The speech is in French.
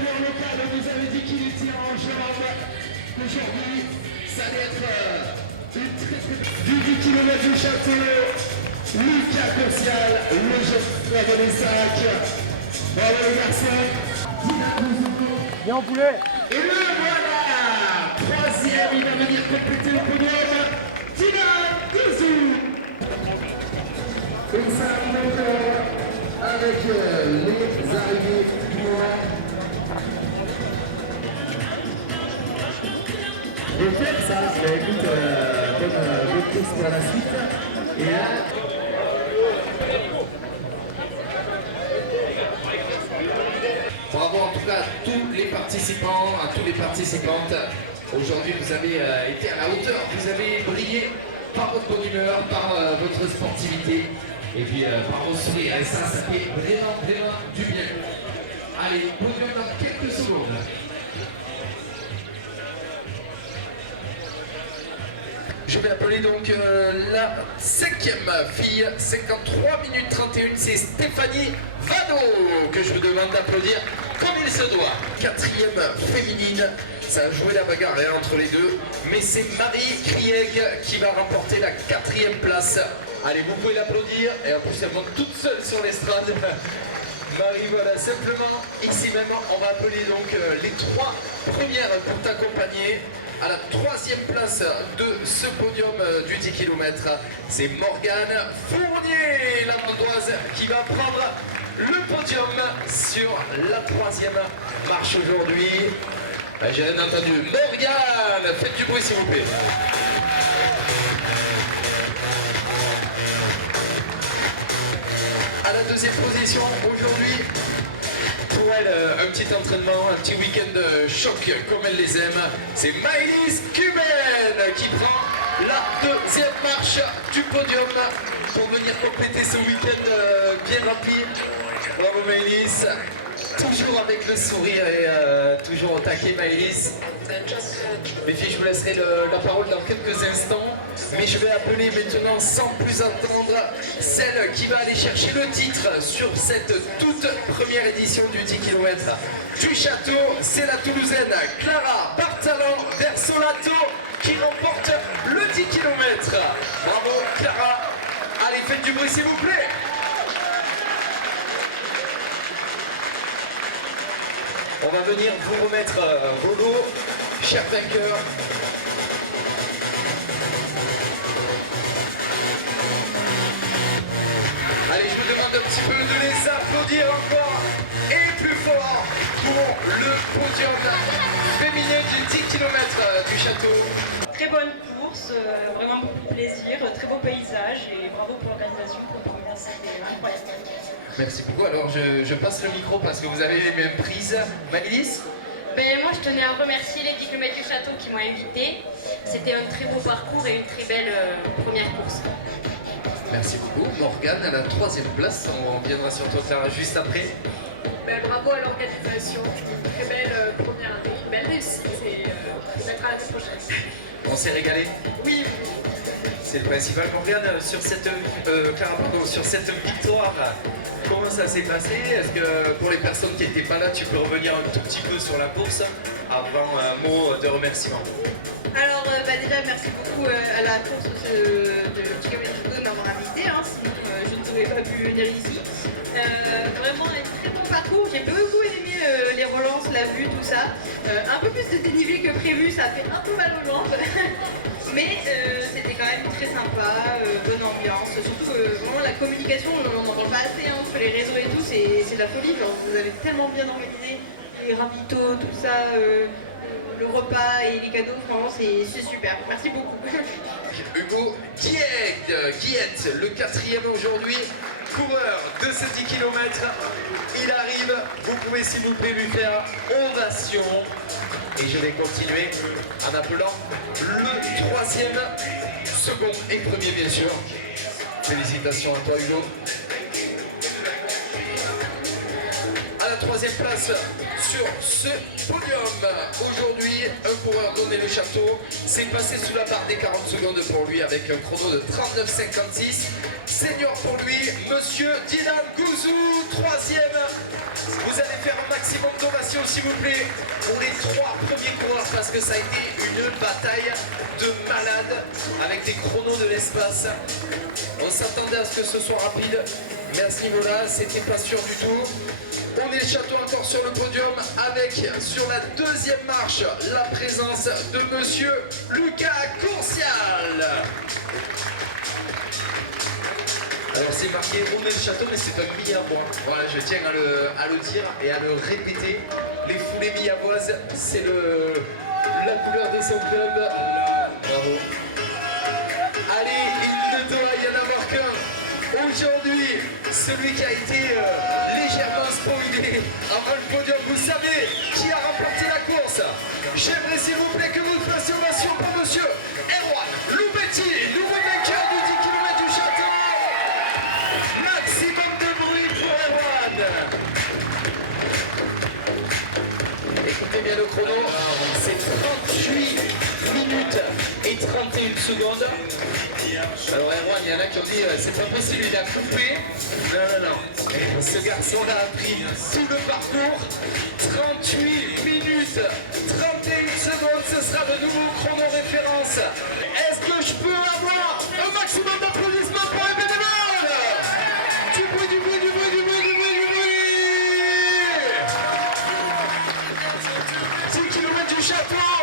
l'entraîneur local nous avait dit qu'il était en jambe. Aujourd'hui, ça allait être une du 10 km du château. Lucas Cossial, le jeune de les sacs. Bravo les garçons. Viens en poulet. Et le voilà. Troisième, il va venir compléter le podium. Dylan Gouzou. Et ça arrive encore avec les arrivées du mois. Et faire ça, écoute, bonne course pour la suite. Et là... Bravo en tout cas à tous les participants, à toutes les participantes. Aujourd'hui, vous avez été à la hauteur, vous avez brillé par votre bonne humeur, par votre sportivité et puis par vos sourires. Et ça fait vraiment, vraiment du bien. Allez, podium dans quelques secondes. Je vais appeler donc la cinquième fille, 53 minutes 31, c'est Stéphanie Vano que je vous demande d'applaudir comme il se doit. Quatrième féminine, ça a joué la bagarre entre les deux, mais c'est Marie Krieg qui va remporter la quatrième place. Allez, vous pouvez l'applaudir, et en plus elle monte toute seule sur l'estrade. Marie, voilà, simplement, ici même, on va appeler donc les trois premières pour t'accompagner. À la troisième place de ce podium du 10 km, c'est Morgane Fournier, la Mondoise, qui va prendre le podium sur la troisième marche aujourd'hui. J'ai rien entendu. Morgane, faites du bruit s'il vous plaît. À la deuxième position aujourd'hui, pour elle, un petit entraînement, un petit week-end choc comme elle les aime. C'est Maëlys Cuben qui prend la deuxième marche du podium pour venir compléter ce week-end bien rempli. Bravo Maëlys, toujours avec le sourire et toujours au taquet Maëlys. Les filles, je vous laisserai la parole dans quelques instants, mais je vais appeler maintenant sans plus attendre celle qui va aller chercher le titre sur cette toute première édition du 10 km du château. C'est la Toulousaine Clara Bartalan Bersolato qui remporte le 10 km. Bravo Clara, allez faites du bruit s'il vous plaît. On va venir vous remettre vos lots, chers vainqueurs. Allez, je vous demande un petit peu de les applaudir encore et plus fort pour le podium féminin du 10 km du château. Très bonne course, vraiment beaucoup de plaisir, très beau paysage et bravo pour l'organisation. C'était incroyable. Merci beaucoup. Alors je passe le micro parce que vous avez les mêmes prises. Maëlys ? Moi je tenais à remercier les 10 km du château qui m'ont invité. C'était un très beau parcours et une très belle première course. Merci beaucoup. Morgane à la troisième place. On viendra sur toi Clara juste après. Bravo à l'organisation. Une très belle première année. Une belle réussite et peut-être à l'année prochaine. On s'est régalé ? Oui. C'est le principal. Morgane, sur cette, sur cette victoire, comment ça s'est passé? Est-ce que pour les personnes qui n'étaient pas là, tu peux revenir un tout petit peu sur la course avant un mot de remerciement? Alors déjà merci beaucoup à la course de km de m'avoir invité, sinon je ne serais pas pu venir ici. Vraiment un très bon parcours, j'ai beaucoup aimé les relances, la vue, tout ça. Un peu plus de dénivelé que prévu, ça a fait un peu mal aux jambes. Mais c'était quand même très sympa, bonne ambiance, surtout vraiment la communication, on n'en parle pas assez sur les réseaux et tout, c'est de la folie, genre, vous avez tellement bien organisé les ravitaux, tout ça, le repas et les cadeaux, franchement c'est super, merci beaucoup. Hugo Guillette, le quatrième aujourd'hui, coureur de ce 10 km, il arrive, vous pouvez s'il vous plaît lui faire ovation. Et je vais continuer en appelant le troisième, second et premier bien sûr. Félicitations à toi Hugo. À la troisième place sur ce podium, aujourd'hui un coureur donné le château, s'est passé sous la barre des 40 secondes pour lui avec un chrono de 39,56. Senior pour lui, monsieur Dylan Gouzou, troisième. Vous allez faire un maximum maximum d'ovation s'il vous plaît pour les 3 premiers coureurs parce que ça a été une bataille de malades avec des chronos de l'espace. On s'attendait à ce que ce soit rapide, mais à ce niveau-là, c'était pas sûr du tout. On est le château encore sur le podium avec sur la deuxième marche la présence de monsieur Lucas Courcial. Alors c'est marqué on est le château mais c'est un Millabois. Voilà, je tiens à le dire et à le répéter. Les foulées millaboises, c'est la couleur de son club. Bravo. Allez, il ne doit y en avoir qu'un. Aujourd'hui, celui qui a été légèrement spoilé avant le podium, vous savez qui a remporté la course. J'aimerais s'il vous plaît que vous fassiez ovation pour monsieur Erwan Loubetti, nouveau vainqueur du 10 km du château. Maximum de bruit pour Erwan. Écoutez bien le chrono, c'est 38 minutes et 31 secondes. Alors Erwan, il y en a qui ont dit c'est pas possible, il a coupé. Non. Ce garçon-là a pris tout le parcours. 38 minutes, 31 secondes, ce sera de nouveau chrono référence. Est-ce que je peux avoir un maximum d'applaudissements pour les bénévoles? Du bruit, du bruit, du bruit, du bruit, du bruit, du bruit. 10 km du château.